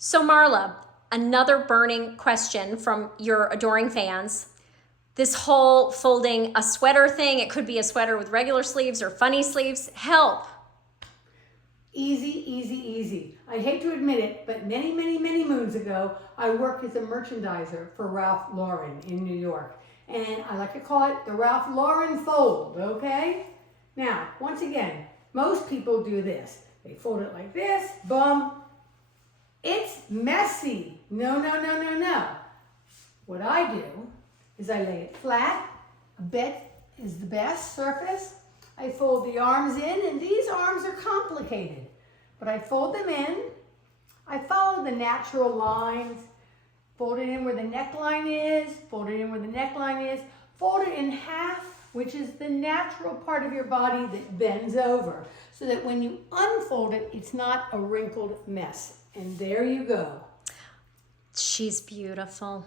So Marla, another burning question from your adoring fans. This whole folding a sweater thing, it could be a sweater with regular sleeves or funny sleeves. Help. Easy, easy, easy. I hate to admit it, but many, many, many moons ago, I worked as a merchandiser for Ralph Lauren in New York. And I like to call it the Ralph Lauren fold, okay? Now, once again, most people do this. They fold it like this, boom. It's messy. No, no, no, no, no. What I do is I lay it flat. A bed is the best surface. I fold the arms in, and these arms are complicated, but I fold them in. I follow the natural lines. Fold it in where the neckline is, fold it in where the neckline is, fold it in half, which is the natural part of your body that bends over, so that when you unfold it, it's not a wrinkled mess. And there you go. She's beautiful.